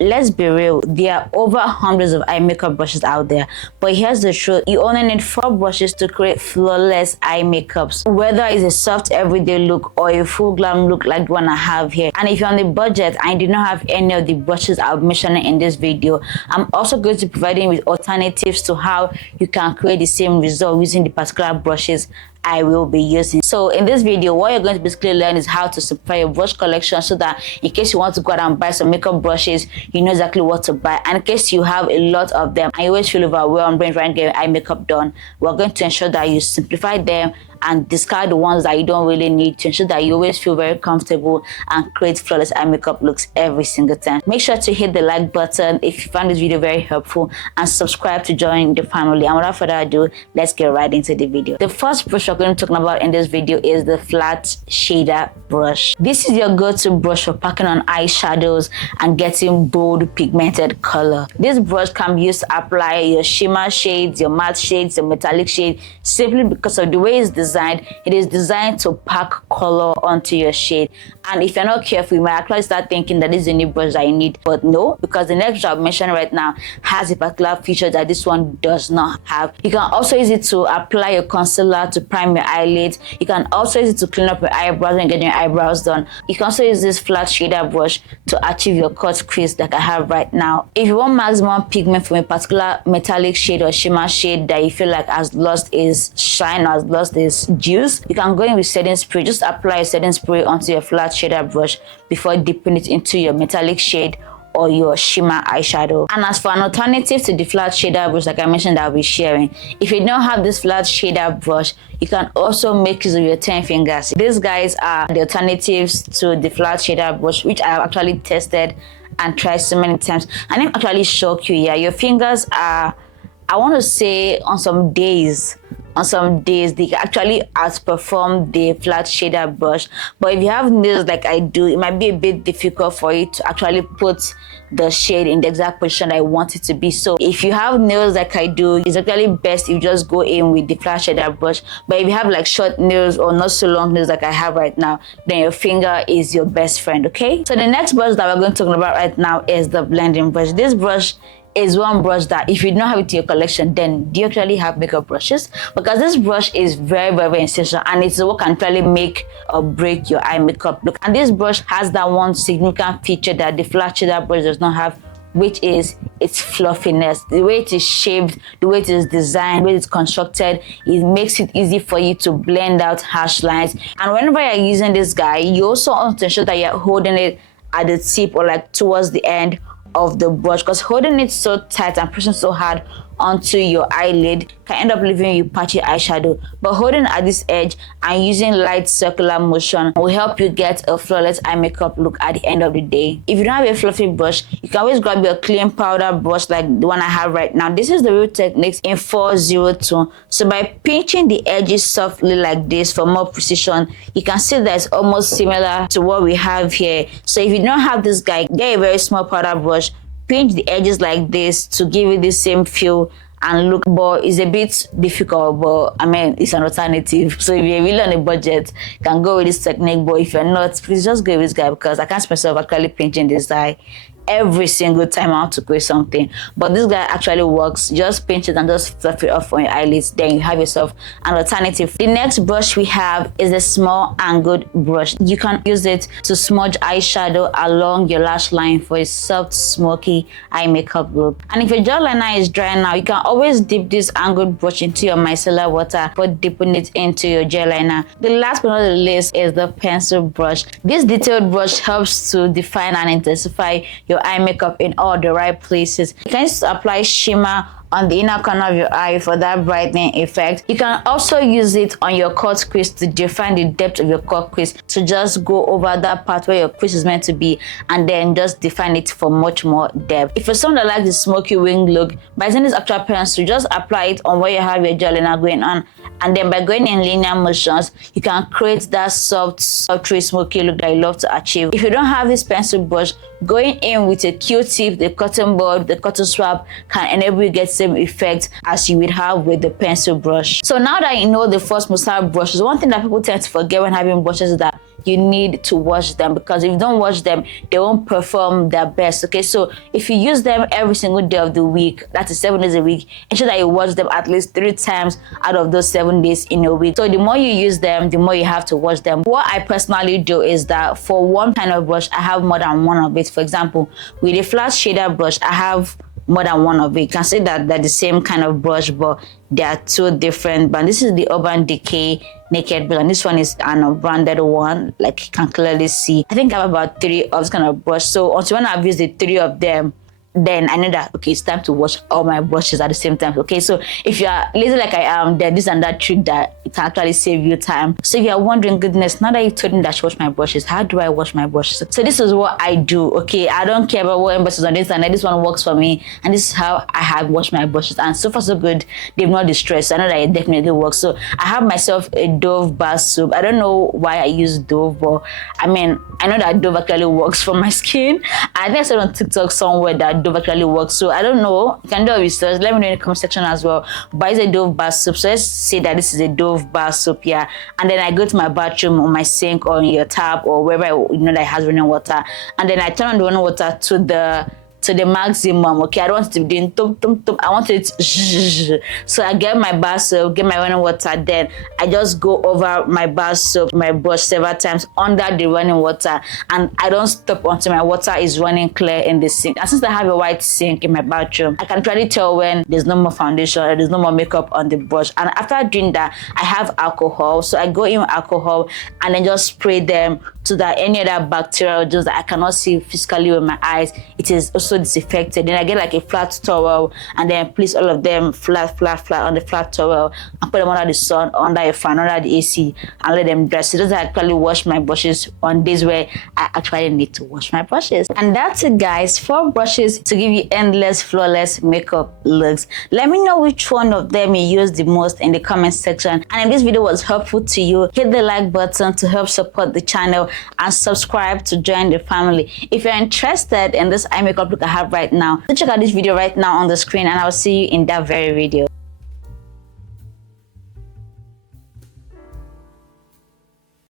let's be real, there are over hundreds of eye makeup brushes out there, but here's the truth: you only need 4 brushes to create flawless eye makeups, whether it's a soft everyday look or a full glam look like the one I have here. And if you're on the budget and you do not have any of the brushes I'll be mentioning in this video, I'm also going to provide you with alternatives to how you can create the same result using the particular brushes I will be using. So in this video, what you're going to basically learn is how to simplify your brush collection, so that in case you want to go out and buy some makeup brushes, you know exactly what to buy. And in case you have a lot of them and you always feel overwhelmed when trying to get eye makeup done, we're going to ensure that you simplify them and discard the ones that you don't really need, to ensure that you always feel very comfortable and create flawless eye makeup looks every single time. Make sure to hit the like button if you found this video very helpful, and subscribe to join the family. And without further ado, let's get right into the video. The first brush we're going to talk about in this video is the flat shader brush. This is your go-to brush for packing on eyeshadows and getting bold pigmented color. This brush can be used to apply your shimmer shades, your matte shades, your metallic shade, simply because of the way it's designed. It is designed to pack color onto your shade. And if you're not careful, you might actually start thinking that this is a new brush that you need, but no, because the next brush I'm mentioning right now has a particular feature that this one does not have. You can also use it to apply your concealer to prime your eyelids. You can also use it to clean up your eyebrows and get your eyebrows done. You can also use this flat shader brush to achieve your cut crease like I have right now. If you want maximum pigment from a particular metallic shade or shimmer shade that you feel like has lost its shine or has lost its juice, you can go in with setting spray. Just apply a setting spray onto your flat shader brush before dipping it into your metallic shade or your shimmer eyeshadow. And as for an alternative to the flat shader brush, like I mentioned, that I'll be sharing, if you don't have this flat shader brush, you can also make use of your 10 fingers. These guys are the alternatives to the flat shader brush, which I have actually tested and tried so many times, and it actually shock you. Yeah, your fingers are, I want to say, on some days they actually outperform the flat shader brush. But if you have nails like I do, it might be a bit difficult for you to actually put the shade in the exact position I want it to be. So if you have nails like I do, it's actually best if you just go in with the flat shader brush. But if you have like short nails or not so long nails like I have right now, then your finger is your best friend, okay? So the next brush that we're going to talk about right now is the blending brush. This brush is one brush that if you don't have it in your collection, then do you actually have makeup brushes? Because this brush is very, very essential, and it's what can actually make or break your eye makeup look. And this brush has that one significant feature that the flat shader brush does not have, which is its fluffiness. The way it is shaped, the way it is designed, the way it's constructed, it makes it easy for you to blend out harsh lines. And whenever you're using this guy, you also want to ensure that you're holding it at the tip or like towards the end of the brush, because holding it so tight and pressing so hard onto your eyelid can end up leaving you patchy eyeshadow. But holding at this edge and using light circular motion will help you get a flawless eye makeup look at the end of the day. If you don't have a fluffy brush, you can always grab your clean powder brush like the one I have right now. This is the Real Techniques in 402. So by pinching the edges softly like this for more precision, you can see that it's almost similar to what we have here. So if you don't have this guy, get a very small powder brush, pinch the edges like this to give you the same feel and look. But it's a bit difficult, but I mean, it's an alternative. So if you're really on a budget, you can go with this technique. But if you're not, please just go with this guy, because I can't see myself actually pinching this guy every single time I want to create something. But this guy actually works. Just pinch it and just fluff it off on your eyelids, then you have yourself an alternative. The next brush we have is a small angled brush. You can use it to smudge eyeshadow along your lash line for a soft, smoky eye makeup look. And if your jawliner is dry now, you can always dip this angled brush into your micellar water for dipping it into your gel liner. The last but not the least is the pencil brush. This detailed brush helps to define and intensify your eye makeup in all the right places. You can just apply shimmer on the inner corner of your eye for that brightening effect. You can also use it on your cut crease to define the depth of your cut crease, to just go over that part where your crease is meant to be and then just define it for much more depth. If you're someone that likes the smoky wing look, by using this actual pencil, just apply it on where you have your gel liner going on, and then by going in linear motions, you can create that soft, sultry, smoky look that you love to achieve. If you don't have this pencil brush, going in with a Q-tip, the cotton bud, the cotton swab can enable you to get the same effect as you would have with the pencil brush. So now that you know the first must have brushes, one thing that people tend to forget when having brushes is that you need to wash them, because if you don't wash them, they won't perform their best. Okay, so if you use them every single day of the week, that is 7 days a week, ensure that you wash them at least 3 times out of those 7 days in a week. So the more you use them, the more you have to wash them. What I personally do is that for one kind of brush, I have more than one of it. For example, with a flat shader brush, I have more than one of it. You can say that they're the same kind of brush, but they are two different. But this is the Urban Decay Naked Brush, and this one is an unbranded one, like you can clearly see. I think I have about 3 of this kind of brush. So until when I've used the 3 of them, then I know that, okay, it's time to wash all my brushes at the same time. Okay, so if you are lazy like I am, then this and that trick that it can actually save you time. So if you are wondering, goodness, now that you told me that I should wash my brushes, how do I wash my brushes? So this is what I do. Okay, I don't care about what embossed on this, and this one works for me, and this is how I have washed my brushes, and so far so good. They've not distressed. I know that it definitely works. So I have myself a Dove bar soap. I don't know why I use Dove, but I mean, I know that Dove actually works for my skin. I think I saw on TikTok somewhere that Dove actually works. So I don't know. You can do a research. Let me know in the comment section as well. But it's a Dove bar soap. So let's say that this is a Dove bar soap here. And then I go to my bathroom or my sink or in your tap or wherever that has running water. And then I turn on the running water to the maximum. Okay, I don't want it to be doing tum tum tum. I want it so I get my bar soap, get my running water, then I just go over my bar soap, my brush several times under the running water, and I don't stop until my water is running clear in the sink. And since I have a white sink in my bathroom, I can clearly tell when there's no more foundation or there's no more makeup on the brush. And after doing that, I have alcohol, so I go in with alcohol and then just spray them so that any other bacterial germs that I cannot see physically with my eyes, it is also disinfected. Then I get like a flat towel and then place all of them flat on the flat towel and put them under the sun, under a fan, under the AC, and let them dry. So those I actually wash my brushes on days where I actually need to wash my brushes. And that's it, guys. 4 brushes to give you endless, flawless makeup looks. Let me know which one of them you use the most in the comment section. And if this video was helpful to you, hit the like button to help support the channel and subscribe to join the family. If you're interested in this eye makeup look I have right now, check out this video right now on the screen, and I'll see you in that very video.